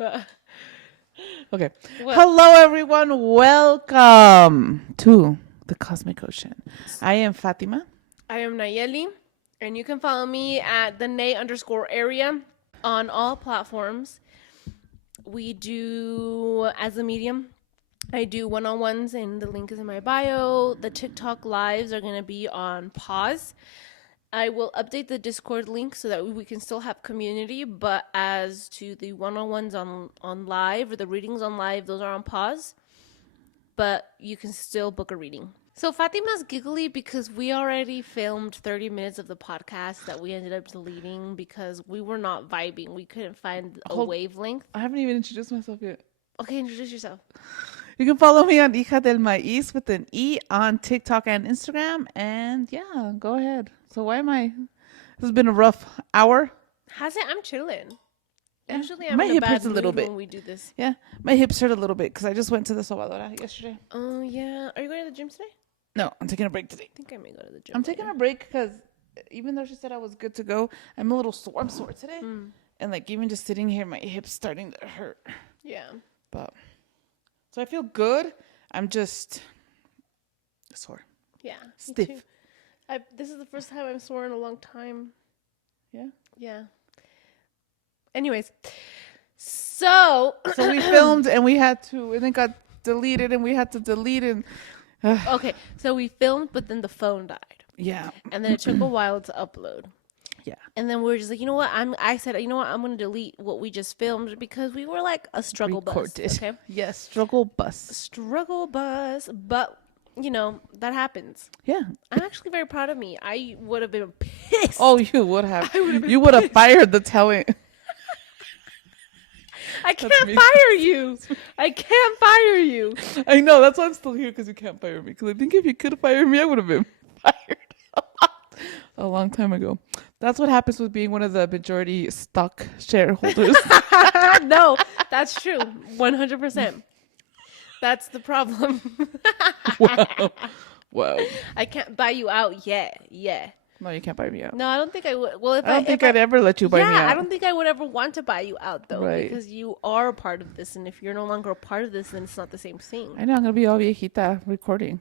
Okay. Well, Hello, everyone. Welcome to the Cosmic Ocean. I am Fatima. I am Nayeli, and you can follow me at the Nay_area on all platforms. We do as a medium. I do one-on-ones, and the link is in my bio. The TikTok lives are gonna be on pause. I will update the Discord link so that we can still have community. But as to the one-on-ones on live or the readings on live, those are on pause. But you can still book a reading. So Fatima's giggly because we already filmed 30 minutes of the podcast that we ended up deleting because we were not vibing. We couldn't find a wavelength. I haven't even introduced myself yet. Okay, introduce yourself. You can follow me on Hija del Maíz with an E on TikTok and Instagram. And yeah, go ahead. So why am I? This has been a rough hour. Has it? I'm chilling. Yeah. Usually I'm My in a hip bad hurts a little mood bit. when we do this. Yeah, my hips hurt a little bit because I just went to the Sobadora yesterday. Oh, yeah. Are you going to the gym today? No, I'm taking a break today. I think I may go to the gym. I'm taking a break because even though she said I was good to go, I'm a little sore. I'm sore today. And like even just sitting here, my hips starting to hurt. Yeah. But so I feel good. I'm just sore. Yeah. me Stiff. too. This is the first time I'm sore in a long time. Yeah. Yeah. Anyways, so we filmed and we had to, and it got deleted and we had to delete and okay, so we filmed, but then the phone died, yeah. and then it took a while to upload. Yeah. And then we were just like, you know what? I said, you know what? I'm gonna delete what we just filmed because we were like a struggle bus. Okay. Yes, struggle bus. Struggle bus, but you know that happens. Yeah. I'm actually very proud of me. I would have been pissed. Oh, you would have. You would have fired the talent. I can't fire you. I can't fire you. I know. That's why I'm still here because you can't fire me. Because I think if you could fire me, I would have been fired a long time ago. That's what happens with being one of the majority stock shareholders. No, that's true. 100%. That's the problem. Wow. I can't buy you out yet. Yeah. No, you can't buy me out. No, I don't think I would. Well, if I don't think I'd ever let you buy me out. I don't think I would ever want to buy you out though, Right. because you are a part of this, and if you're no longer a part of this, then it's not the same thing. I know. I'm gonna be all viejita recording.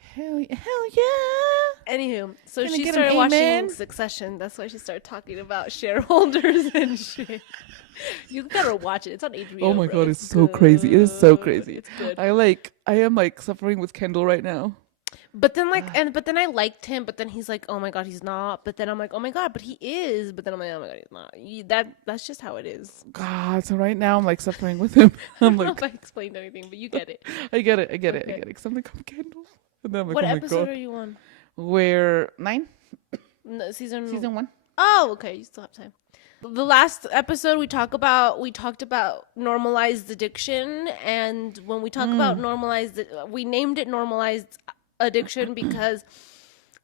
Hell yeah. Anywho, so Can I she get an started watching amen? Succession. That's why she started talking about shareholders and shit. You gotta watch it. It's on HBO. Oh my bro. god, it's so crazy. It is so good. crazy. It's good. I am like suffering with Kendall right now. But then but then I liked him. But then he's like, oh my god, he's not. But then I'm like, oh my god, but he is. But then I'm like, oh my god, he's not. That's just how it is. God, so right now I'm like suffering with him. I'm I don't know like, if I explained anything, but you get it. I get it. Okay. Because I'm like, I'm Kendall. And then I'm like, What oh my episode god. are you on? We're 9? No, season 1. Oh, okay. You still have time. The last episode we talked about normalized addiction, and when we talk about we named it normalized addiction because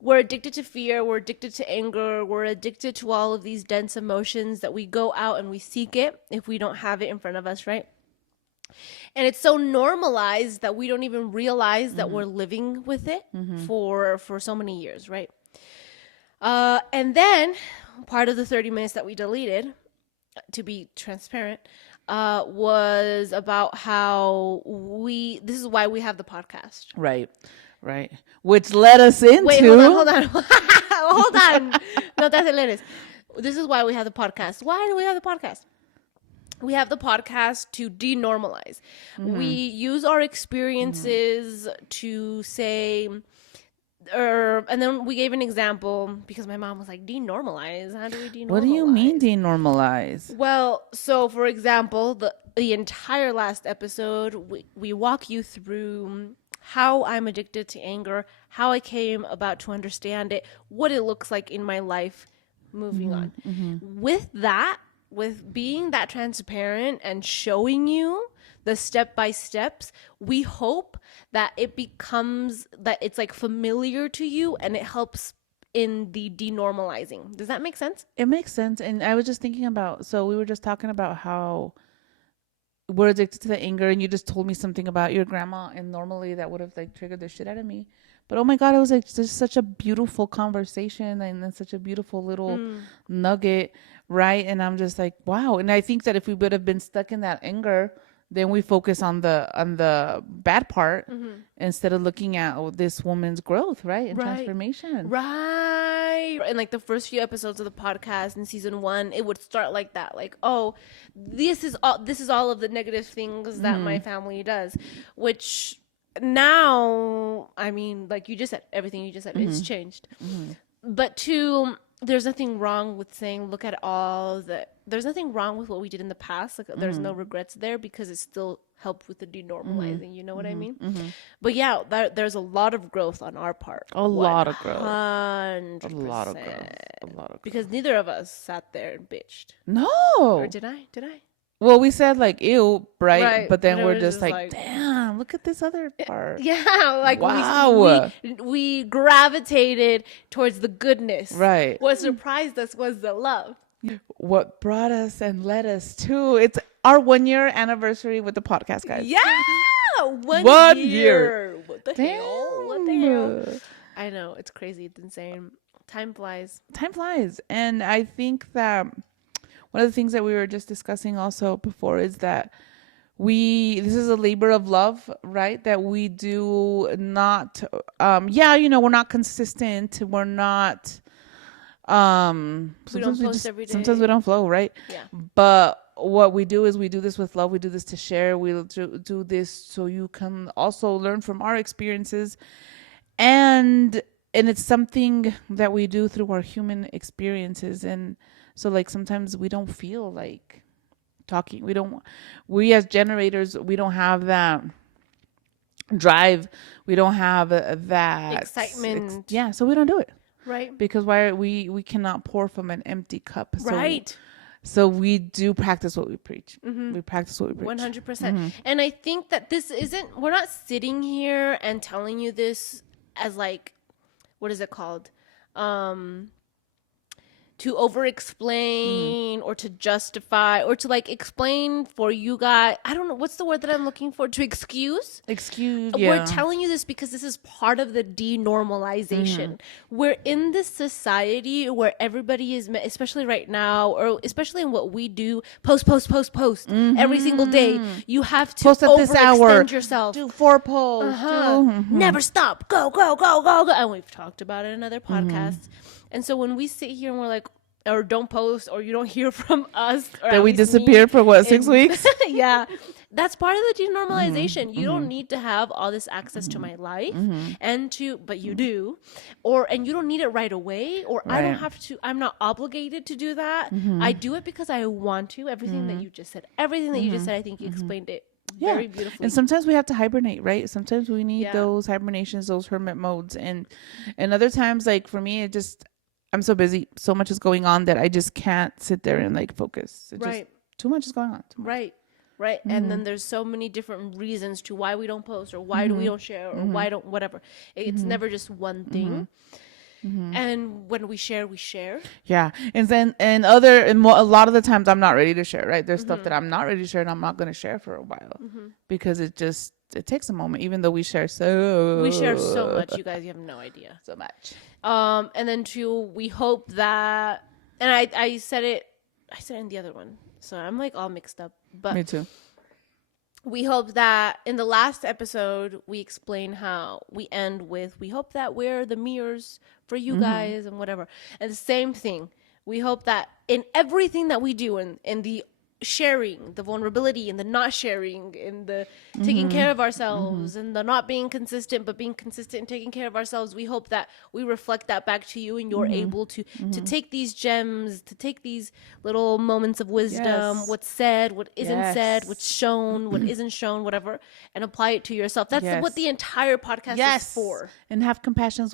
we're addicted to fear, we're addicted to anger, we're addicted to all of these dense emotions that we go out and we seek it if we don't have it in front of us, right? And it's so normalized that we don't even realize that we're living with it for so many years, right? And then part of the 30 minutes that we deleted, to be transparent, was about how this is why we have the podcast. Right. Which led us into... Wait, hold on. Hold on. No, that's hilarious. This is why we have the podcast. Why do we have the podcast? We have the podcast to denormalize. We use our experiences to say... and then we gave an example because my mom was like, denormalize? How do we denormalize? What do you mean denormalize? Well, so for example, the entire last episode, we walk you through how I'm addicted to anger, how I came about to understand it, what it looks like in my life, moving on. With that, with being that transparent and showing you the step-by-steps, we hope that it becomes, that it's like familiar to you and it helps in the denormalizing. Does that make sense? It makes sense. And I was just thinking about, so we were just talking about how we're addicted to the anger, and you just told me something about your grandma, and normally that would have like triggered the shit out of me. But oh my God, it was like just such a beautiful conversation and then such a beautiful little nugget, right? And I'm just like, wow. And I think that if we would have been stuck in that anger, then we focus on the bad part instead of looking at this woman's growth, right? And transformation. Right. And like the first few episodes of the podcast in season 1, it would start like that. Like, oh, this is all of the negative things that my family does, which now, I mean, like you just said, everything you just said, it's changed. But there's nothing wrong with saying, look at all the, there's nothing wrong with what we did in the past. Like, there's no regrets there because it still helped with the denormalizing. You know what I mean? But yeah, there's a lot of growth on our part. A lot of growth. 100%. A lot of growth. Because neither of us sat there and bitched. No. Or did I? Well, we said like ew, right? But then But it we're was just just like, damn, look at this other part. Yeah, like Wow. we gravitated towards the goodness. Right. What surprised us was the love. What brought us and led us to it's our 1-year anniversary with the podcast, guys. Yeah, 1 year. What the hell? What the hell? I know, it's crazy. It's insane. Time flies. Time flies. And I think that one of the things that we were just discussing also before is that this is a labor of love, right? That we do not, we're not consistent. We're not, We don't post every day. sometimes we don't flow, right? Yeah. But what we do is we do this with love. We do this to share. We do this so you can also learn from our experiences. And it's something that we do through our human experiences. And so like sometimes we don't feel like talking. We as generators, we don't have that drive. We don't have that excitement. So we don't do it. Right. Because we cannot pour from an empty cup. Right. So we do practice what we preach. We practice what we preach. 100%. And I think that we're not sitting here and telling you this as like, what is it called? To over explain or to justify or to like explain for you guys. I don't know. What's the word that I'm looking for? To excuse? We're telling you this because this is part of the denormalization. We're in this society where everybody is, especially right now, or especially in what we do, post every single day. You have to post at this hour. Yourself. Do 4 posts. Never stop. Go. And we've talked about it in other podcasts. And so when we sit here and we're like, or don't post, or you don't hear from us, or that we disappeared for what, 6 weeks? Yeah, that's part of the denormalization. You don't need to have all this access to my life, but you do, and you don't need it right away, or I don't have to. I'm not obligated to do that. I do it because I want to. Everything that you just said, I think you explained it. Very beautifully. And sometimes we have to hibernate, right? Sometimes we need those hibernations, those hermit modes, and other times, like for me, I'm so busy, so much is going on that I just can't sit there and like focus. Too much is going on. Right. And then there's so many different reasons to why we don't post or why do we don't share or why don't whatever. It's never just one thing. And when we share. Yeah. And then a lot of the times I'm not ready to share, right? There's stuff that I'm not ready to share and I'm not going to share for a while because it takes a moment, even though we share so much, you guys. You have no idea. So much. And then we hope that, and I said it in the other one, so I'm like all mixed up. But me too. We hope that in the last episode we explain how we end with, we hope that we're the mirrors for you guys and whatever. And the same thing. We hope that in everything that we do, in the sharing, the vulnerability, and the not sharing, and the taking care of ourselves, and the not being consistent but being consistent and taking care of ourselves, we hope that we reflect that back to you, and you're able to take these gems, to take these little moments of wisdom, what's said, what isn't said, what's shown, what isn't shown, whatever, and apply it to yourself. That's what the entire podcast is for. And have compassion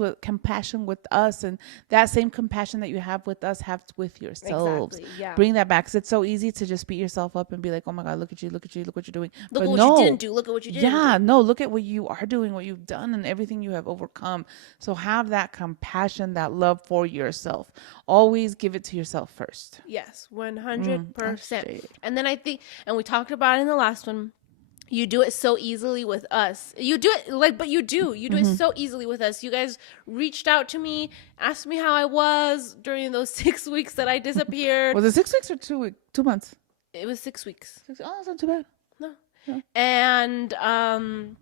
with us, and that same compassion that you have with us, have with yourselves. Exactly. Yeah. Bring that back, because it's so easy to just beat yourself up and be like, oh my God, look at you, look what you're doing. Look at what you didn't do. Look at what you didn't do. Yeah, no, look at what you are doing, what you've done, and everything you have overcome. So have that compassion, that love for yourself. Always give it to yourself first. Yes, 100%. And then I think, and we talked about it in the last one, You do it so easily with us. You do it like, but you do it so easily with us. You guys reached out to me, asked me how I was during those 6 weeks that I disappeared. Was it 6 weeks or 2 months? It was 6 weeks. Oh, that's not too bad. No. Yeah. And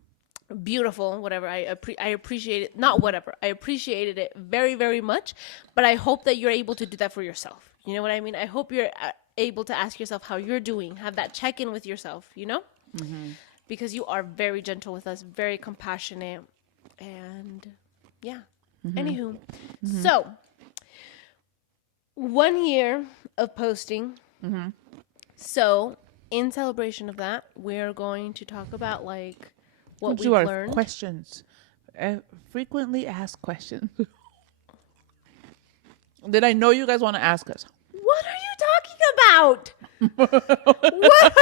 beautiful, whatever. I appreciate it. Not whatever. I appreciated it very, very much. But I hope that you're able to do that for yourself. You know what I mean? I hope you're able to ask yourself how you're doing. Have that check-in with yourself, you know? Because you are very gentle with us, very compassionate. And yeah. Anywho. So, 1 year of posting. So, in celebration of that, we're going to talk about like what we've learned. Questions. Frequently asked questions. That I know you guys want to ask us. What are you talking about? What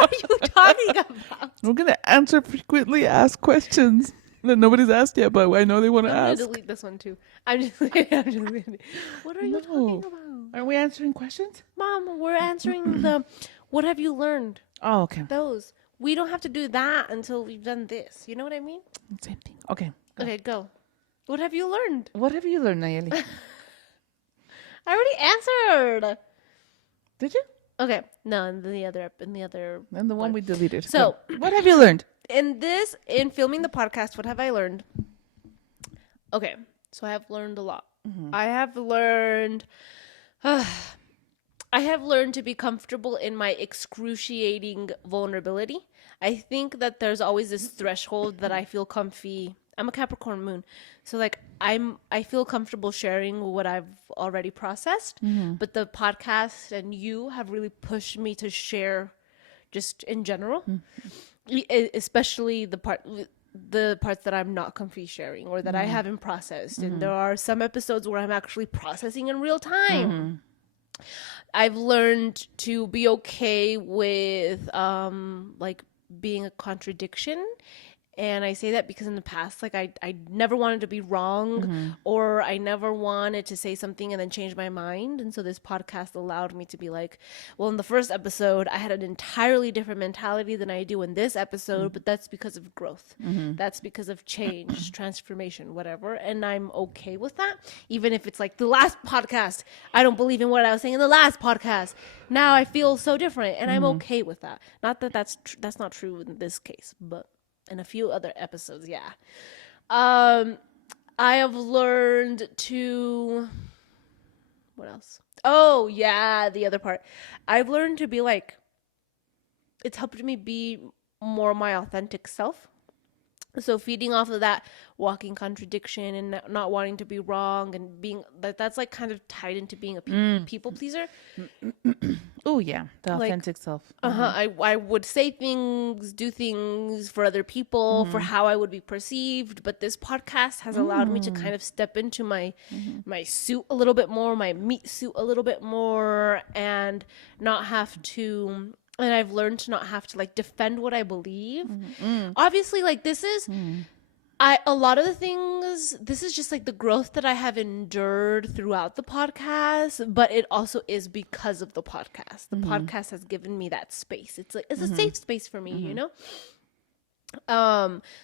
are you talking about? We're going to answer frequently asked questions that nobody's asked yet, but I know they want to I'm ask. going to delete this one too. I'm just kidding. What are you talking about? Are we answering questions? Mom, we're answering the what have you learned? Oh, okay. Those. We don't have to do that until we've done this. You know what I mean? Same thing. Okay. Okay, go. What have you learned? What have you learned, Nayeli? I already answered. Did you? Okay. No, in the other And the one we deleted. So, Go. What have you learned? in filming the podcast, what have I learned? Okay. So I have learned a lot. I have learned to be comfortable in my excruciating vulnerability. I think that there's always this threshold that I feel comfy. I'm a Capricorn moon. So like I feel comfortable sharing what I've already processed, but the podcast and you have really pushed me to share just in general. Especially the parts that I'm not comfy sharing or that I haven't processed. And there are some episodes where I'm actually processing in real time. I've learned to be okay with like being a contradiction. And I say that because in the past, like I never wanted to be wrong or I never wanted to say something and then change my mind. And so this podcast allowed me to be like, well, in the first episode, I had an entirely different mentality than I do in this episode, but that's because of growth. That's because of change, transformation, whatever. And I'm okay with that. Even if it's like the last podcast, I don't believe in what I was saying in the last podcast. Now I feel so different and I'm okay with that. Not that that's not true in this case, but in a few other episodes, yeah. I have learned to... What else? Oh, yeah, the other part. I've learned to be like... It's helped me be more my authentic self. So feeding off of that walking contradiction and not wanting to be wrong and being... That's like kind of tied into being a people pleaser. Oh, yeah. The authentic self. I would say things, do things for other people, for how I would be perceived. But this podcast has allowed me to kind of step into my suit a little bit more, my meat suit a little bit more, and not have to... And I've learned to not have to like defend what I believe. Obviously, like this is... a lot of the things, this is just like the growth that I have endured throughout the podcast, but it also is because of the podcast. The podcast has given me that space. It's like, it's a safe space for me, you know?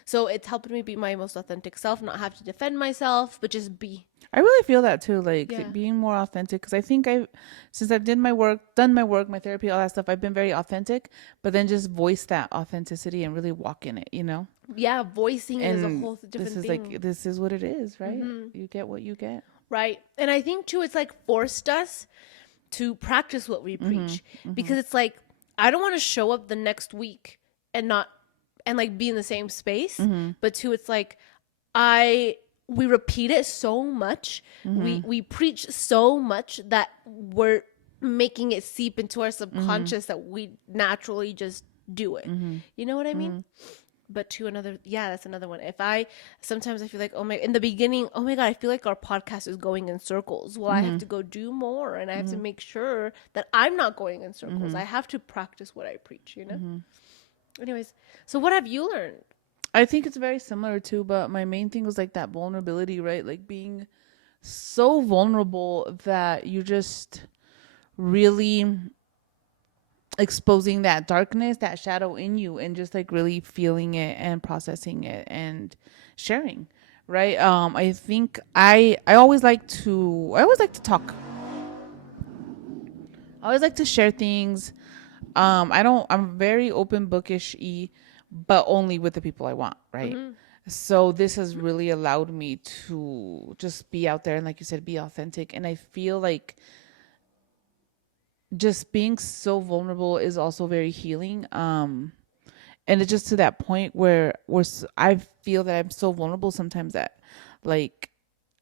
So it's helped me be my most authentic self, not have to defend myself, but just be. I really feel that too, like being more authentic. Because I think since I've done my work, my therapy, all that stuff, I've been very authentic. But then just voice that authenticity and really walk in it, you know? Yeah, voicing it is a whole different this is thing. Like, this is what it is, right? You get what you get. Right. And I think too, it's like forced us to practice what we preach. Because it's like, I don't want to show up the next week and like be in the same space. But too, it's like, we repeat it so much. We preach so much that we're making it seep into our subconscious that we naturally just do it. You know what I mean? But to that's another one. Sometimes I feel like, in the beginning, oh my God, I feel like our podcast is going in circles. Well, I have to go do more and I have to make sure that I'm not going in circles. I have to practice what I preach, you know? Anyways, so what have you learned? I think it's very similar too, but my main thing was like that vulnerability, right? Like being so vulnerable that you just really, exposing that darkness, that shadow in you, and just like really feeling it and processing it and sharing, right? I think I always like to talk. I always like to share things. I'm very open bookish y, but only with the people I want, right? So this has really allowed me to just be out there and, like you said, be authentic. And I feel like just being so vulnerable is also very healing. And it's just to that point where I feel that I'm so vulnerable sometimes that, like,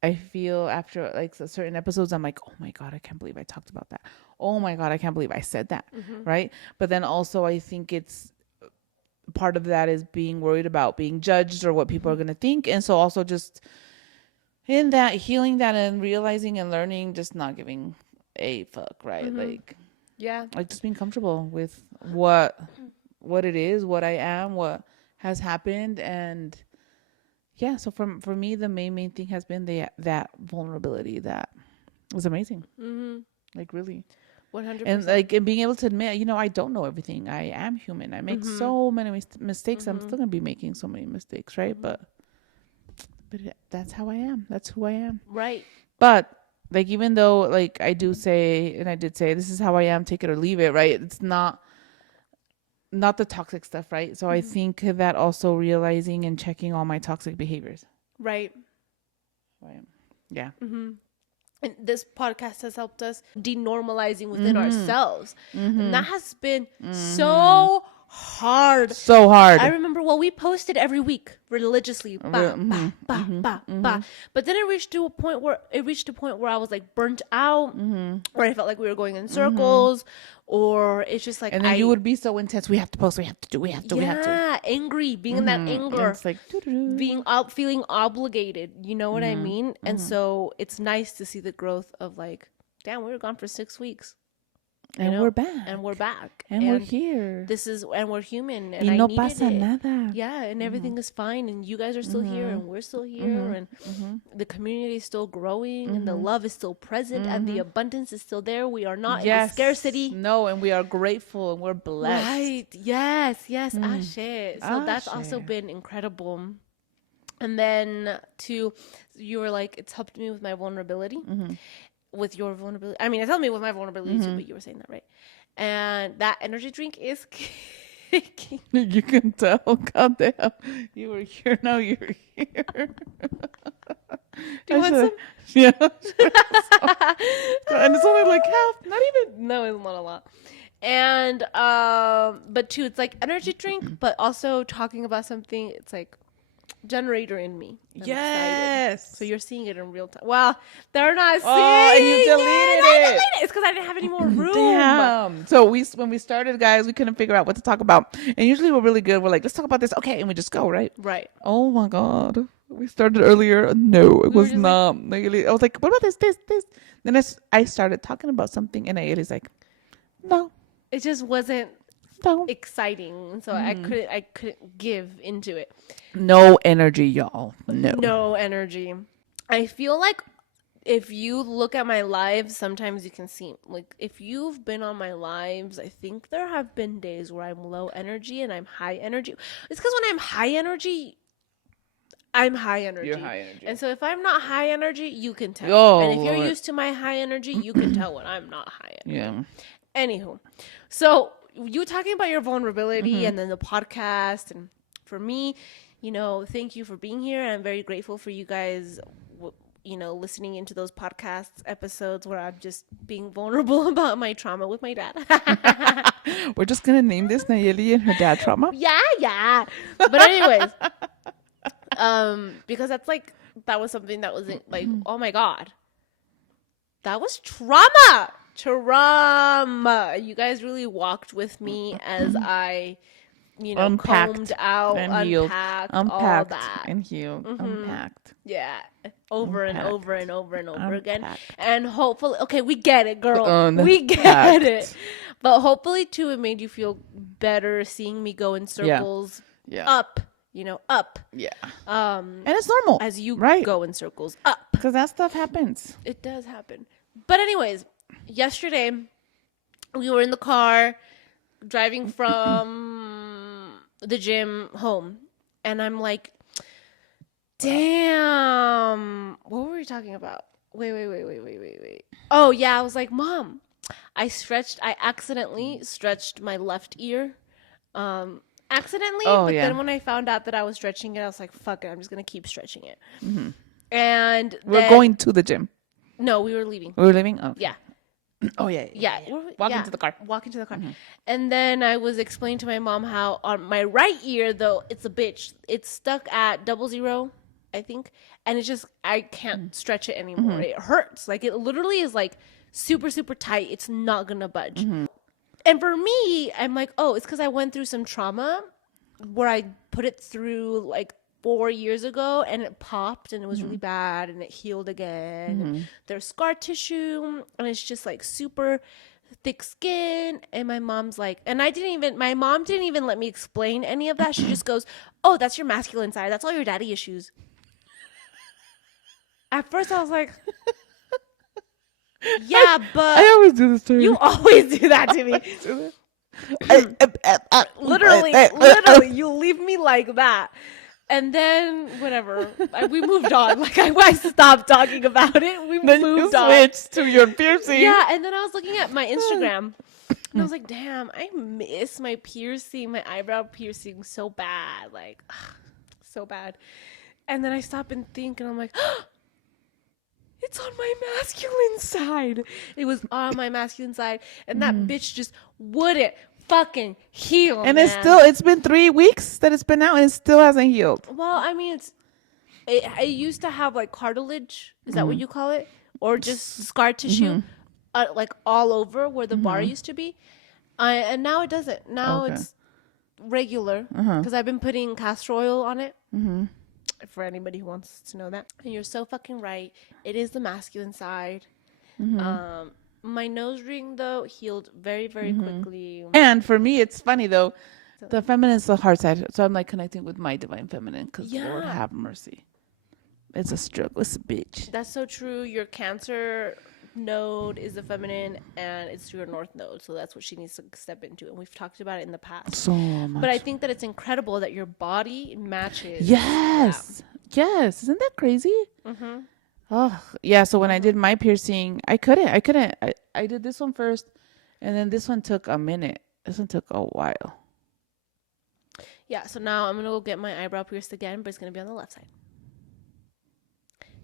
I feel after like certain episodes, I'm like, oh my God, I can't believe I talked about that. Oh my God, I can't believe I said that. Right. But then also I think it's part of that is being worried about being judged or what people are going to think. And so also just in that healing that and realizing and learning, just not giving a fuck. Right. Like just being comfortable with what it is, what I am, what has happened. And yeah, so for me, the main thing has been that vulnerability that was amazing. Like really. 100%. And like and being able to admit, I don't know everything. I am human. I make so many mistakes. I'm still gonna be making so many mistakes, right? But that's how I am. That's who I am. Right. But like even though like I do say, and I did say, this is how I am, take it or leave it, right? It's not the toxic stuff, right? So I think that also realizing and checking all my toxic behaviors. Right. Yeah. And this podcast has helped us denormalizing within ourselves. And that has been so hard. So hard. I remember, we posted every week religiously. But then it reached a point where I was like burnt out, or I felt like we were going in circles, or it's just like, and then you would be so intense. We have to post. We have to. We have to. Angry, being in that anger, it's like feeling obligated. You know what I mean? And so it's nice to see the growth of like, damn, we were gone for 6 weeks. And we're back. And we're back. And we're here. And we're human. And y I no needed pasa it. Nada. Yeah, and everything is fine. And you guys are still here. And we're still here. And the community is still growing. And the love is still present. And the abundance is still there. We are not in scarcity. No, and we are grateful. And we're blessed. Right. Yes. Ashe. So that's also been incredible. And then you were like, it's helped me with my vulnerability. With your vulnerability. I mean, it helped me with my vulnerability too, but you were saying that, right? And that energy drink is kicking. You can tell. God damn. You were here, now you're here. Do you want some? Yeah. And it's only like half, not even. No, it's not a lot. And, but too, it's like energy drink, but also talking about something, it's like generator in me. I'm excited. So you're seeing it in real time. Well, they're not seeing and you deleted it. It's because I didn't have any more room. Damn. So when we started, guys, we couldn't figure out what to talk about. And usually we're really good. We're like, let's talk about this. Okay. And we just go, right? Right. Oh my God. We started earlier. No, it was not. I was like, what about this? Then I started talking about something and it is like, no. It just wasn't exciting. So I couldn't give into it. No energy, y'all. No energy. I feel like if you look at my lives, sometimes you can see, like, if you've been on my lives, I think there have been days where I'm low energy and I'm high energy. It's because when I'm high energy, I'm high energy. You're high energy. And so if I'm not high energy, you can tell. Oh, and if you're Lord. used to my high energy, you can tell when I'm not high energy. Yeah. Anywho, so you talking about your vulnerability and then the podcast, and for me, thank you for being here. And I'm very grateful for you guys, listening into those podcast episodes where I'm just being vulnerable about my trauma with my dad. We're just going to name this Nayeli and her dad trauma. Yeah. But anyways, because that was something that wasn't like, oh my God, that was trauma. You guys really walked with me as I, unpacked combed out, unpacked all that. And healed. Unpacked. Yeah. Over and over and over and over again. Unpacked. And hopefully, okay, we get it, girl. Unpacked. We get it. But hopefully, too, it made you feel better seeing me go in circles up. Up. Yeah. And it's normal. As you right. go in circles up. Because that stuff happens. It does happen. But anyways, yesterday we were in the car driving from the gym home, and I'm like, damn, what were we talking about? Wait. Oh yeah, I was like, Mom, I accidentally stretched my left ear. Um, accidentally, Oh, but yeah. then when I found out that I was stretching it, I was like, fuck it, I'm just gonna keep stretching it. And We're then, going to the gym. no, we were leaving. We're leaving? Oh. Yeah. Oh, yeah. Yeah. Walking to the car. Walking to the car. And then I was explaining to my mom how on my right ear, though, it's a bitch. It's stuck at 00, I think. And it's just, I can't stretch it anymore. It hurts. Like, it literally is like super, super tight. It's not going to budge. And for me, I'm like, oh, it's because I went through some trauma where I put it through like 4 years ago and it popped and it was really bad and it healed again. And there's scar tissue and it's just like super thick skin. And my mom's like, and my mom didn't even let me explain any of that. She just goes, oh, that's your masculine side. That's all your daddy issues. At first I was like, yeah, but I always do this to her. you always do that to me. Literally, you leave me like that. And then, whatever, we moved on. Like, I stopped talking about it. We Then moved you on. switched to your piercing. Yeah, and then I was looking at my Instagram. And I was like, damn, I miss my piercing, my eyebrow piercing so bad. Like, so bad. And then I stop and think, and I'm like, it's on my masculine side. It was on my masculine side. And that bitch just wouldn't fucking heal. And man. it's been 3 weeks that it's been out and it still hasn't healed. Well, I mean, it used to have like cartilage. Is that what you call it? Or just scar tissue, like all over where the bar used to be. And now it doesn't. Now Okay. it's regular because I've been putting castor oil on it. For anybody who wants to know that. And you're so fucking right. It is the masculine side. My nose ring though healed very, very quickly. And for me, it's funny though. The feminine is the hard side. So I'm like connecting with my divine feminine because Lord Yeah. have mercy. It's a struggle. It's a bitch. That's so true. Your Cancer node is the feminine and it's your North node. So that's what she needs to step into. And we've talked about it in the past. So much. But I think that it's incredible that your body matches. Yes. Yes. Isn't that crazy? Oh, yeah. So when I did my piercing, I couldn't. I did this one first and then this one took a minute. This one took a while. Yeah. So now I'm going to go get my eyebrow pierced again, but it's going to be on the left side.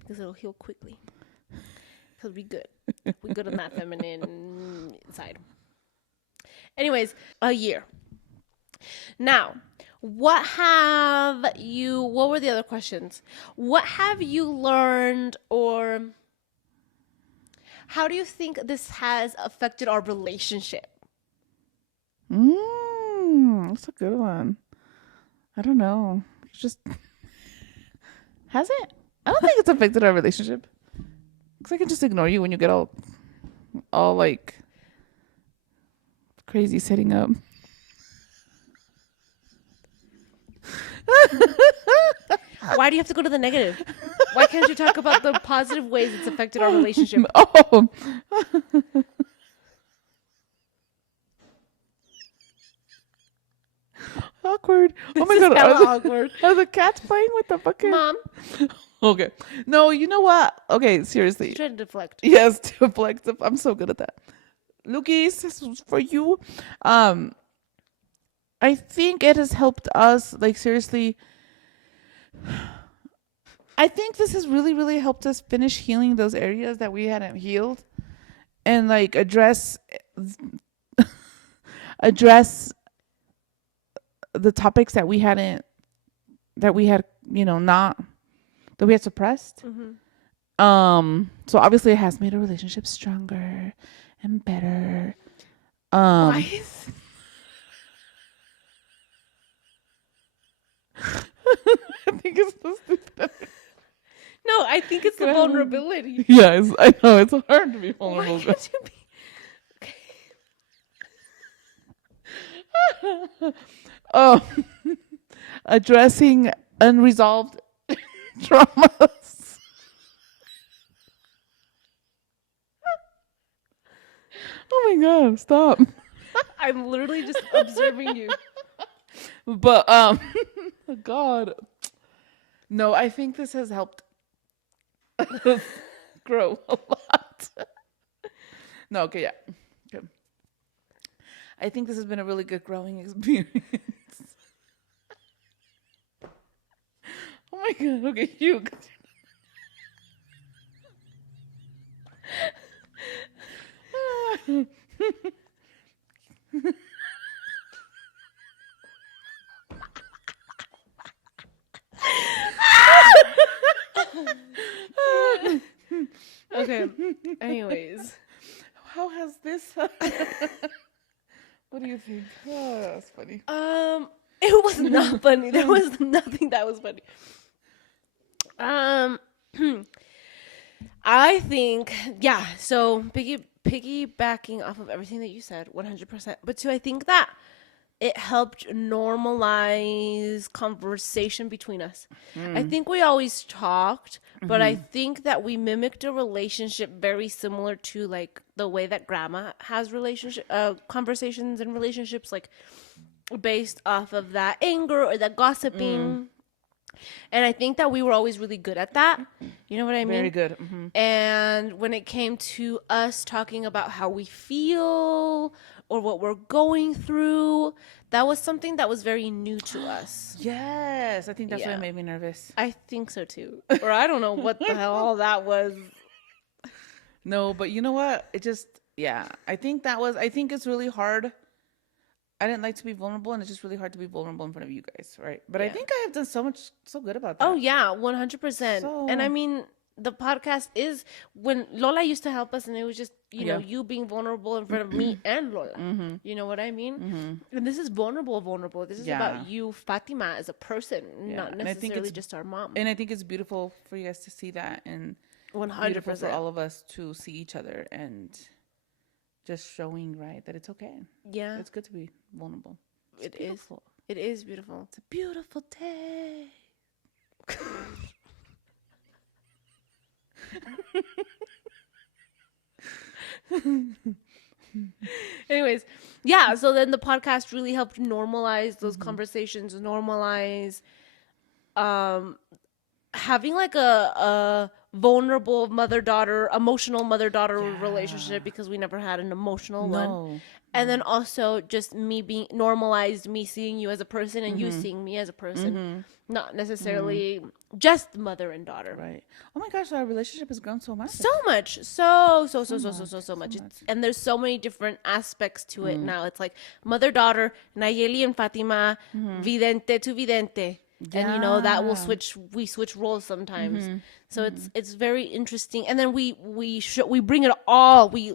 Because it'll heal quickly. Because we good. We good on that feminine side. Anyways, a year. Now, what were the other questions? What have you learned or how do you think this has affected our relationship? That's a good one. I don't know. It's just has it? I don't think it's affected our relationship. Because I can just ignore you when you get all like crazy setting up. Why do you have to go to the negative? Why can't you talk about the positive ways it's affected our relationship? Oh. Awkward. Oh my god. hella awkward. Are the cats playing with the fucking Mom, Okay. No, you know what? Okay, seriously. you're trying to deflect. Yes, deflect. I'm so good at that. Lucas, this was for you. I think it has helped us, like, seriously. I think this has really, really helped us finish healing those areas that we hadn't healed and, like, address the topics that we had, that we had suppressed. So obviously it has made a relationship stronger and better. Why is... I think it's so stupid. No, I think it's the Go ahead. vulnerability. Yes, I know it's hard to be Why vulnerable. can't you be... Oh, addressing unresolved traumas. Oh my god, stop. I'm literally just observing you. But God, no, I think this has helped grow a lot. No, okay, yeah. Okay. I think this has been a really good growing experience. Oh my God. Okay, you. Okay. Anyways. How has this? What do you think? Oh, that's funny. It was not funny. There was nothing that was funny. I think, yeah. So piggybacking off of everything that you said, 100%. But two, I think that it helped normalize conversation between us. I think we always talked, but I think that we mimicked a relationship very similar to like the way that grandma has relationship conversations and relationships, like based off of that anger or that gossiping. And I think that we were always really good at that. You know what I mean? Very good. And when it came to us talking about how we feel or what we're going through, that was something that was very new to us. Yes, I think that's Yeah. what made me nervous. I think so too. Or I don't know what the hell all that was. No, but you know what? It just, yeah. I think it's really hard. I didn't like to be vulnerable, and it's just really hard to be vulnerable in front of you guys, right? But I Yeah. think I have done so good about that. Oh yeah, 100%. So- And I mean, the podcast is when Lola used to help us, and it was just Yeah. you being vulnerable in front of me and Lola. You know what I mean? And this is vulnerable. This is Yeah. about you, Fatima, as a person, Yeah. not And I think necessarily it's- just our mom. And I think it's beautiful for you guys to see that, and 100%. beautiful for all of us to see each other, and just showing, right, that it's okay. Yeah, It's good to be vulnerable. it is. beautiful. It is beautiful. It's a beautiful day. Anyways, yeah. So then the podcast really helped normalize those conversations, normalize having like a vulnerable mother-daughter, emotional mother-daughter relationship, because we never had an emotional one. No. And then also just me being normalized, me seeing you as a person and you seeing me as a person, not necessarily just mother and daughter. Right. Oh my gosh, our relationship has grown so much. So much, so much. And there's so many different aspects to it now. It's like mother daughter, Nayeli and Fatima, vidente to vidente, and you know that will we switch roles sometimes. So it's very interesting. And then we bring it all. We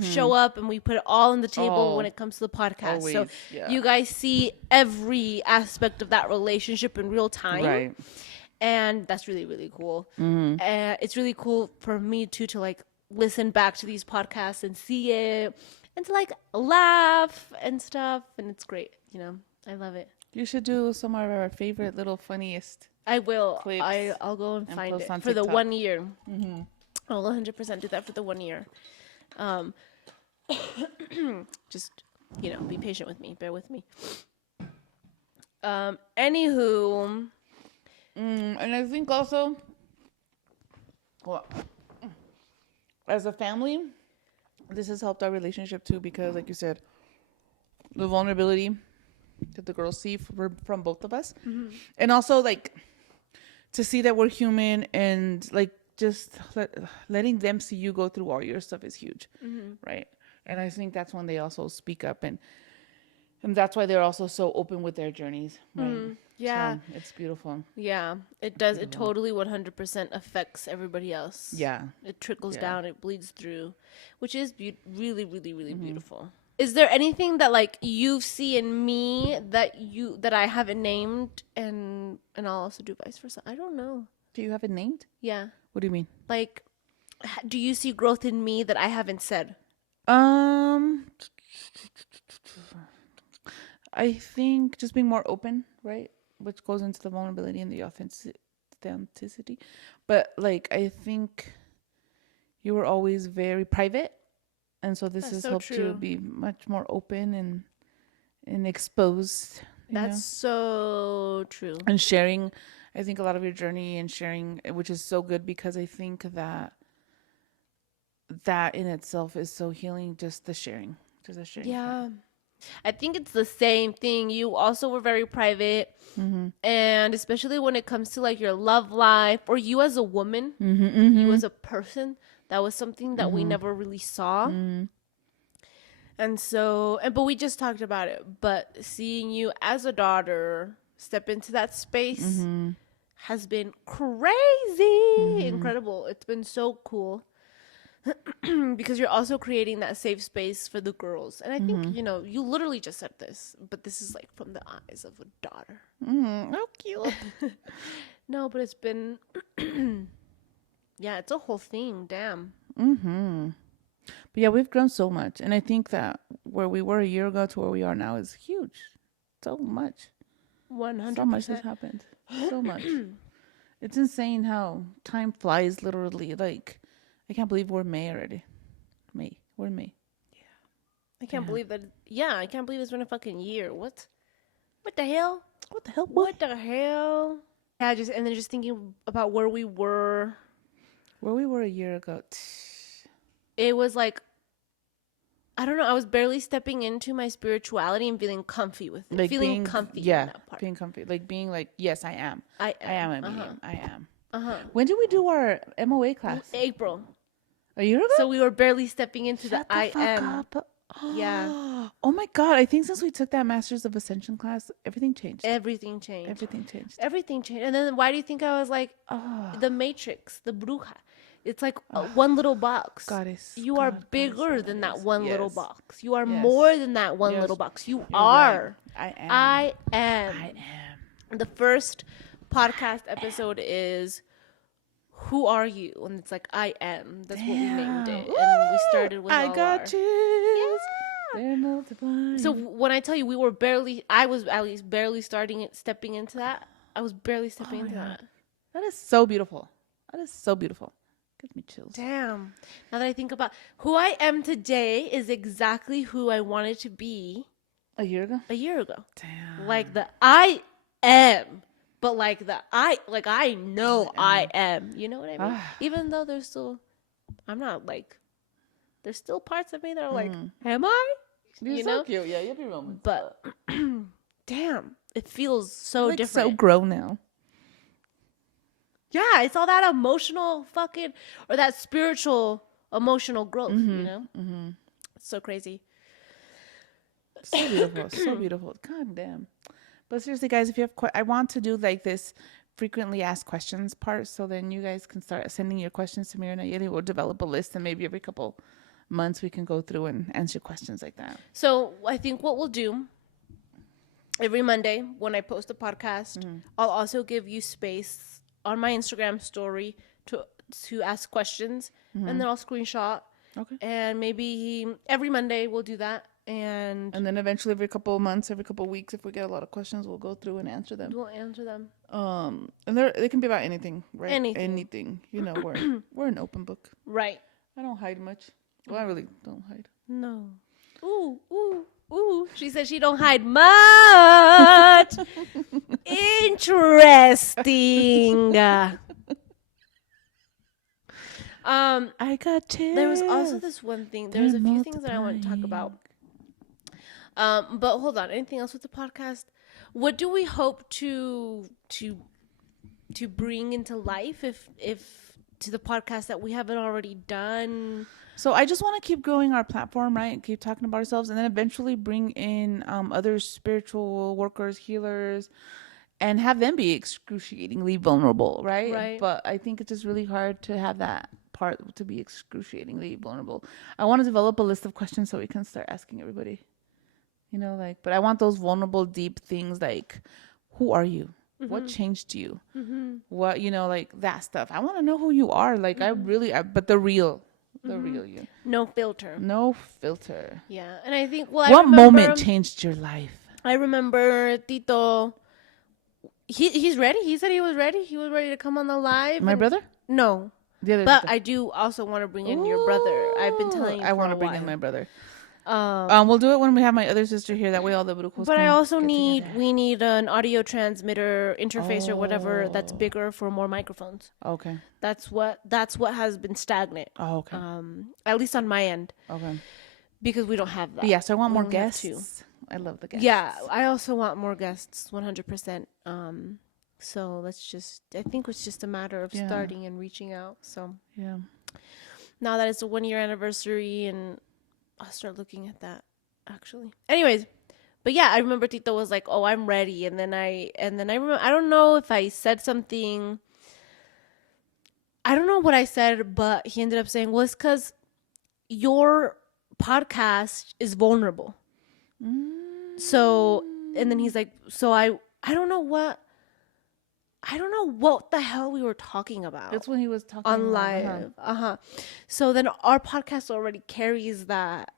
show up and we put it all on the table when it comes to the podcast. So Always, yeah. you guys see every aspect of that relationship in real time. Right. And that's really, really cool. It's really cool for me too to like listen back to these podcasts and see it and to like laugh and stuff. And it's great. You know, I love it. You should do some of our favorite little funniest. I will. Clips I'll go and find post it on for the TikTok. 1 year. I'll 100% do that for the 1 year. Just, you know, be patient with me. Bear with me. Anywho. And I think also, well, as a family, this has helped our relationship too, because like you said, the vulnerability that the girls see from both of us, and also like to see that we're human, and like just letting them see you go through all your stuff is huge, right? And I think that's when they also speak up, and that's why they're also so open with their journeys, right? Yeah. So it's beautiful. Yeah, it does. It totally 100% affects everybody else. Yeah. It trickles Yeah. down, it bleeds through, which is really, really, really beautiful. Is there anything that like you see in me that I haven't named, and I'll also do vice versa? I don't know. Do you have it named? Yeah. What do you mean? Like, do you see growth in me that I haven't said? I think just being more open, right? Which goes into the vulnerability and the authenticity. But like, I think you were always very private, And so this That's has so helped you true. be much more open and exposed, That's so true. and sharing, I think, a lot of your journey and sharing, which is so good because I think that in itself is so healing, just the sharing. Just the sharing. Yeah. I think it's the same thing. You also were very private. Mm-hmm. And especially when it comes to like your love life or you as a woman, Mm-hmm. you as a person, that was something that we never really saw. Mm-hmm. And so, but we just talked about it. But seeing you as a daughter step into that space Mm-hmm. has been crazy, incredible. It's been so cool because you're also creating that safe space for the girls. And I think, you literally just said this, but this is like from the eyes of a daughter. Mm-hmm. How cute. No, but it's been, yeah, it's a whole thing. Damn. Mm-hmm. But yeah, we've grown so much. And I think that where we were a year ago to where we are now is huge. So much. 100%. So much has happened. So much. It's insane how time flies, literally. Like, I can't believe we're May already. May. We're May. I can't Yeah. believe that. Yeah, I can't believe it's been a fucking year. What? What the hell? What the hell, boy? What the hell? Yeah, and then just thinking about where we were. Where we were a year ago. It was like, I don't know. I was barely stepping into my spirituality and feeling comfy with it. Like feeling being comfy. Yeah, in that part. being comfy. Like being like, yes, I am. I I am a am. medium. I am. Uh-huh. When did we do our MOA class? April. A year ago? So we were barely stepping into Shut the I fuck am. up. Yeah. Oh my god! I think since we took that Masters of Ascension class, everything changed. Everything changed. Everything changed. Everything changed. And then why do you think I was like, Oh, the Matrix, the Bruja? It's like one little box. goddess. You are God, bigger goddess, than that goddess. one little Yes. box. You are Yes. more than that one Yes. little box. You You're are. right. I am. I am. I am. The first podcast episode is Who Are You? And it's like I am. That's what we named it. Damn. And we started with I all got our... chills. They're multiplying. So when I tell you we were barely, I was at least barely stepping into that. I was barely stepping into that. that is so beautiful. That is so beautiful. Gives me chills. Damn. Now that I think about who I am today is exactly who I wanted to be A year ago? a year ago. Damn. Like the I am, but like I know I am. You know what I mean? Even though there's still, I'm not like, there's still parts of me that are like, am I? You're you so know? cute. Yeah, you have your moments. But damn, it feels so Like different. so grown now. Yeah, it's all that emotional fucking or that spiritual emotional growth, you know? Mm-hmm. It's so crazy. So beautiful. So beautiful. God damn. But seriously, guys, if you have I want to do like this frequently asked questions part, so then you guys can start sending your questions to me, and Nayeli will develop a list, and maybe every couple months we can go through and answer questions like that. So I think what we'll do every Monday when I post a podcast, I'll also give you space on my Instagram story to ask questions, and then I'll screenshot. Okay. And maybe every Monday we'll do that, and And then eventually, every couple of months, every couple of weeks, if we get a lot of questions, we'll go through and answer them. we'll answer them. And they can be about anything, right? Anything. You know, we're an open book. Right. I don't hide much. Well, I really don't hide. No. Ooh, ooh, ooh. She said she don't hide much. Interesting. I got chills. There was also this one thing. There was a few things that I want to talk about. But hold on. Anything else with the podcast? What do we hope to bring into life if to the podcast that we haven't already done? So I just want to keep growing our platform, right? Keep talking about ourselves, and then eventually bring in other spiritual workers, healers, and have them be excruciatingly vulnerable, right? Right. But I think it's just really hard to have that part to be excruciatingly vulnerable. I want to develop a list of questions so we can start asking everybody. You know, like, but I want those vulnerable, deep things like, who are you? What changed you? What, you know, like that stuff. I want to know who you are. Like, but the real you. No filter. No filter. Yeah, and I think What I remember, moment changed your life? I remember Tito. He's ready. He said he was ready. He was ready to come on the live. My brother? No, The other But sister. I do also want to bring in your brother. I've been telling you I want to bring in my brother. Um, We'll do it when we have my other sister here. That way, all the Brucos but I can also get together. we need an audio transmitter interface or whatever that's bigger for more microphones. Okay. That's what has been stagnant. Oh, okay. At least on my end, Okay. because we don't have that. But yeah, so I want We more only have guests. two. I love the guests. Yeah, I also want more guests, 100%. So I think it's just a matter of starting and reaching out. So Yeah. now that it's a 1 year anniversary, and I'll start looking at that actually. Anyways, but yeah, I remember Tito was like, "Oh, I'm ready," and then I remember, I don't know if I said something. I don't know what I said, but he ended up saying, "Well, it's because your podcast is vulnerable." So, and then he's like, "So I don't know what." I don't know what the hell we were talking about. That's when he was talking on about, live. So then our podcast already carries that.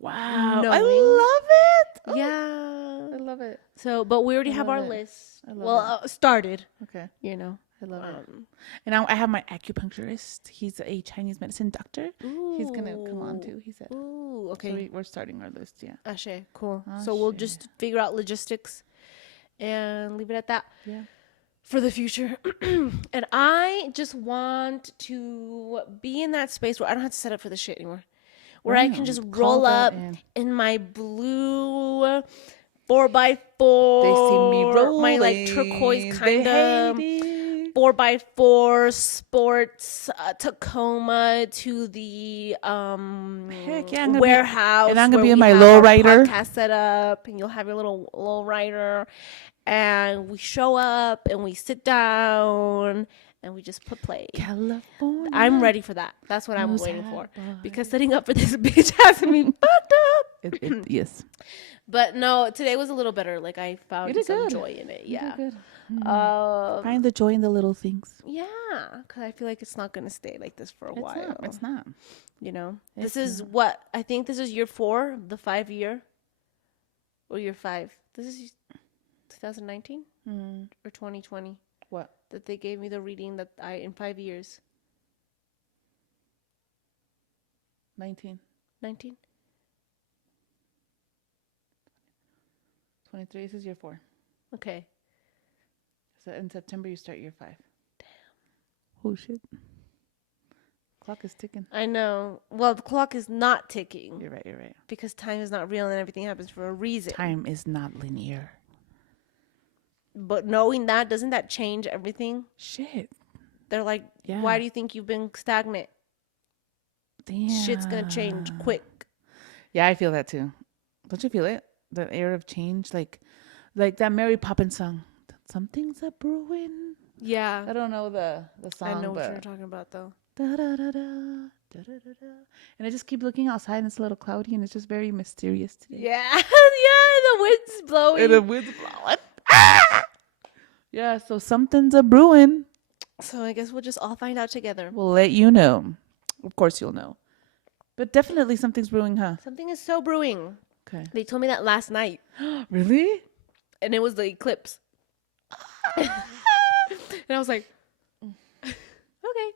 Wow. Knowing. I love it. Oh, Yeah. I love it. So, but we already have love our it. list. I love Well, started. Okay. You know. I love it. And now I have my acupuncturist. He's a Chinese medicine doctor. He's going to come on too, he said. Ooh, okay. So we're starting our list, yeah. Ashe, cool. So we'll just figure out logistics and leave it at that. Yeah. For the future. And I just want to be in that space where I don't have to set up for the shit anymore. Where I can just roll up in my blue 4x4. They see me rolling. My like turquoise kind of 4x4 sports Tacoma to the Heck yeah, warehouse. And I'm going to be where in we my have low our rider. podcast set up, and you'll have your little low rider. And we show up and we sit down and we just put play. California. I'm ready for that. That's what I'm waiting for. Because setting up for this bitch has me fucked up. Yes. But no, today was a little better. Like I found some good. joy in it. Yeah. Good. Find the joy in the little things. Yeah. Because I feel like it's not going to stay like this for a while. It's not. You know? This is what? I think this is year 4, the 5 year. Or year 5. This is 2019 or 2020. What? That they gave me the reading that in 5 years. 19. 19? 23. This is year 4. Okay. So in September you start year 5. Damn. Oh shit. Clock is ticking. I know. Well, the clock is not ticking. You're right. Because time is not real and everything happens for a reason. Time is not linear. But knowing that, doesn't that change everything? Shit. They're like, why do you think you've been stagnant? Damn. Shit's gonna change quick. Yeah, I feel that too. Don't you feel it? The air of change, like that Mary Poppins song. Something's a brewing. Yeah. I don't know the song. I know what you're talking about though. Da, da, da, da, da, da, da, da. And I just keep looking outside and it's a little cloudy and it's just very mysterious today. Yeah. Yeah, the wind's blowing. And the wind's blowing. Ah! Yeah, so something's a brewing. So I guess we'll just all find out together. We'll let you know. Of course you'll know. But definitely something's brewing, huh? Something is so brewing. Okay. They told me that last night. Really? And it was the eclipse. And I was like, okay.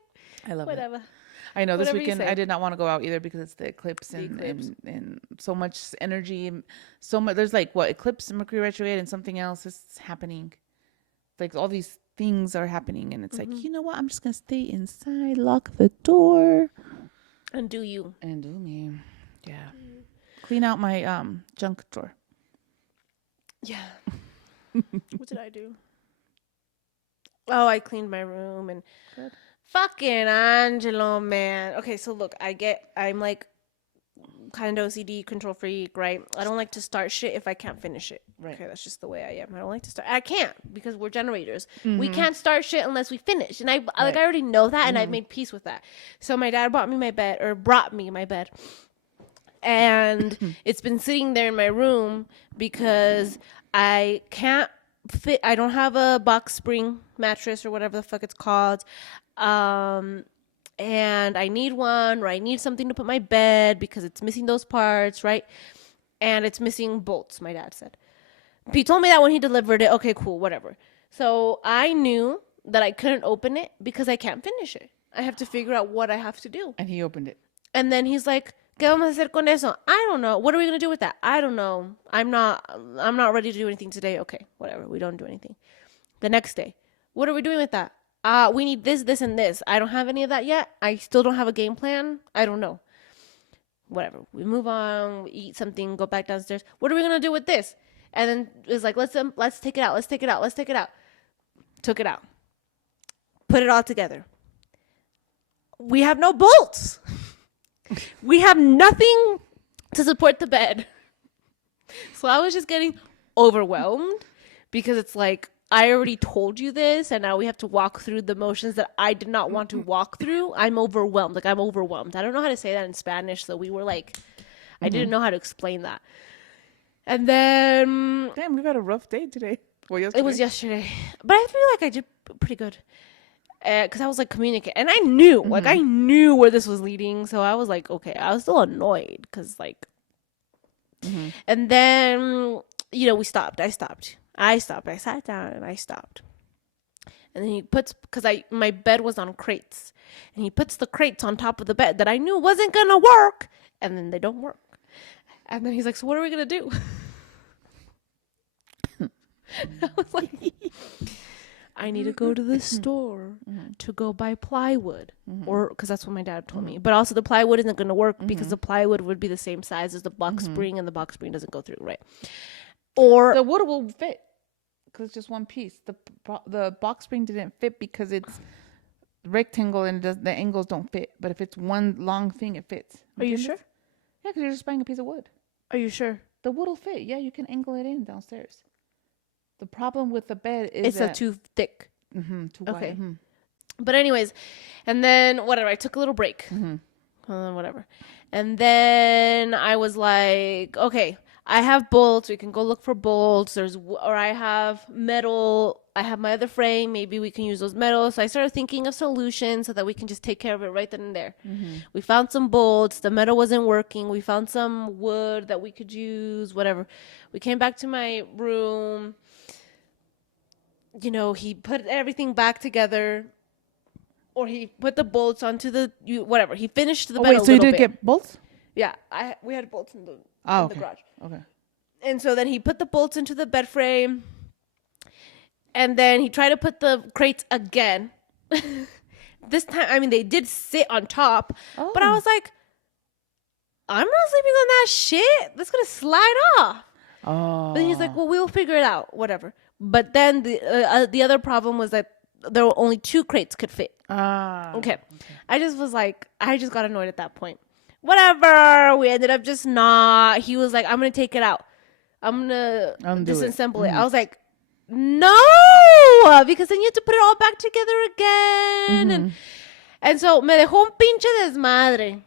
I love it. Whatever. I know this Whatever you weekend say. I did not want to go out either because it's the eclipse and so much energy, so much. There's like what eclipse, Mercury retrograde, and something else is happening. Like all these things are happening, and it's like, you know what? I'm just gonna stay inside, lock the door, And do you? and do me. Yeah, clean out my junk drawer. Yeah. What did I do? Oh, I cleaned my room and Good. fucking Angelo, man. Okay, so look, I'm like kind of OCD, control freak, right? I don't like to start shit if I can't finish it. Right. Okay, that's just the way I am. I don't like to start. I can't because we're generators. We can't start shit unless we finish. And I already know that, and I've made peace with that. So my dad brought me my bed. And it's been sitting there in my room because I can't fit. I don't have a box spring mattress or whatever the fuck it's called. And I need one, or I need something to put my bed because it's missing those parts, right? And it's missing bolts, my dad said. He told me that when he delivered it. Okay, cool, whatever. So I knew that I couldn't open it because I can't finish it. I have to figure out what I have to do. And he opened it. And then he's like, ¿Qué vamos a hacer con eso? I don't know. What are we going to do with that? I don't know. I'm not ready to do anything today. Okay, whatever. We don't do anything. The next day, what are we doing with that? We need this, this, and this. I don't have any of that yet. I still don't have a game plan. I don't know. Whatever. We move on, we eat something, go back downstairs. What are we going to do with this? And then it's like, let's take it out. Let's take it out. Let's take it out. Took it out. Put it all together. We have no bolts. We have nothing to support the bed. So I was just getting overwhelmed because it's like, I already told you this and now we have to walk through the motions that I did not want to walk through. I'm overwhelmed. Like, I'm overwhelmed. I don't know how to say that in Spanish. So we were like, I didn't know how to explain that. And then... Damn, we've had a rough day today. Well, yesterday. It was yesterday. But I feel like I did pretty good. Because I was like communicating. And I knew. Like, I knew where this was leading. So I was like, okay. I was still annoyed. Because, like... And then, you know, we stopped. I stopped. I sat down and I stopped. And then he puts... Because my bed was on crates. And he puts the crates on top of the bed that I knew wasn't going to work. And then they don't work. And then he's like, so what are we going to do? I was like... I need to go to the store to go buy plywood, or because that's what my dad told me. But also the plywood isn't going to work because the plywood would be the same size as the box spring, and the box spring doesn't go through, right? Or the wood will fit because it's just one piece. The box spring didn't fit because it's rectangle and the angles don't fit. But if it's one long thing, it fits. Are you sure? Yeah, because you're just buying a piece of wood. Are you sure? The wood will fit. Yeah, you can angle it in downstairs. The problem with the bed is it's too thick. Too Okay. wide. But anyways, and then whatever, I took a little break. Whatever. And then I was like, okay, I have bolts. We can go look for bolts. Or I have metal. I have my other frame. Maybe we can use those metals. So I started thinking of solutions so that we can just take care of it right then and there. We found some bolts. The metal wasn't working. We found some wood that we could use, whatever. We came back to my room. You know, he put everything back together, or he put the bolts onto whatever. He finished the bed a little bit. So you did get bolts? Yeah, we had bolts in the garage. Okay. And so then he put the bolts into the bed frame, and then he tried to put the crates again. This time, I mean, they did sit on top, but I was like, I'm not sleeping on that shit. That's gonna slide off. Oh. But he's like, well, we'll figure it out, whatever. But then the other problem was that there were only 2 crates could fit. Okay. I just was like, I just got annoyed at that point. Whatever. We ended up just not. He was like, I'm going to take it out. I'm going to disassemble it. I was like, no, because then you have to put it all back together again. And so me dejó un pinche desmadre.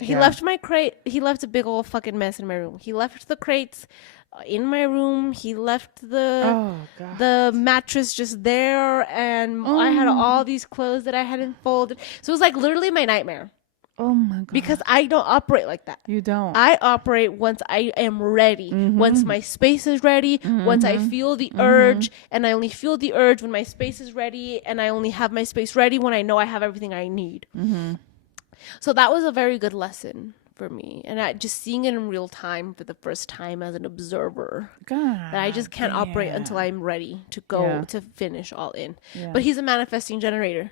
He left my crate. He left a big old fucking mess in my room. He left the crates in my room. He left the mattress just there, and I had all these clothes that I hadn't folded. So it was like literally my nightmare. Oh my God. Because I don't operate like that. You don't. I operate once I am ready. Once my space is ready. Once I feel the urge, and I only feel the urge when my space is ready, and I only have my space ready when I know I have everything I need. So that was a very good lesson for me, and just seeing it in real time for the first time as an observer. God, that I just can't operate until I'm ready to go to finish all in. But he's a manifesting generator.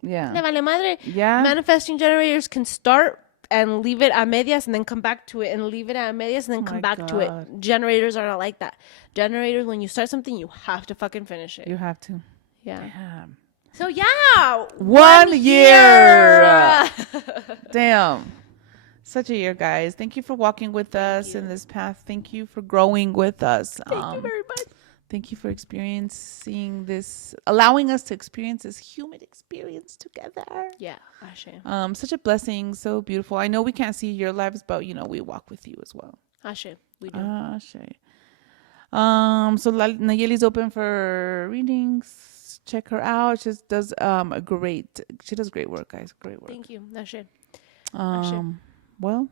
Yeah. Le vale madre. Yeah. Manifesting generators can start and leave it a medias and then come back to it, and leave it a medias and then come back to it. Generators are not like that. Generators, when you start something, you have to fucking finish it. You have to. Yeah. Damn. So yeah, 1 year. Damn. Such a year, guys. Thank you for walking with us in this path. Thank you for growing with us. Thank you very much. Thank you for experiencing this, allowing us to experience this human experience together. Yeah, Ashe. Such a blessing, so beautiful. I know we can't see your lives, but we walk with you as well. Ashe, we do. Ashe. So Nayeli's open for readings. Check her out. She does she does great work, guys. Great work. Thank you. Ashe. Well,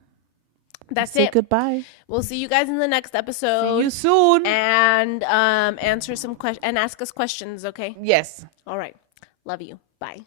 that's say it. Goodbye. We'll see you guys in the next episode. See you soon. And answer some questions and ask us questions, okay? Yes. All right. Love you. Bye.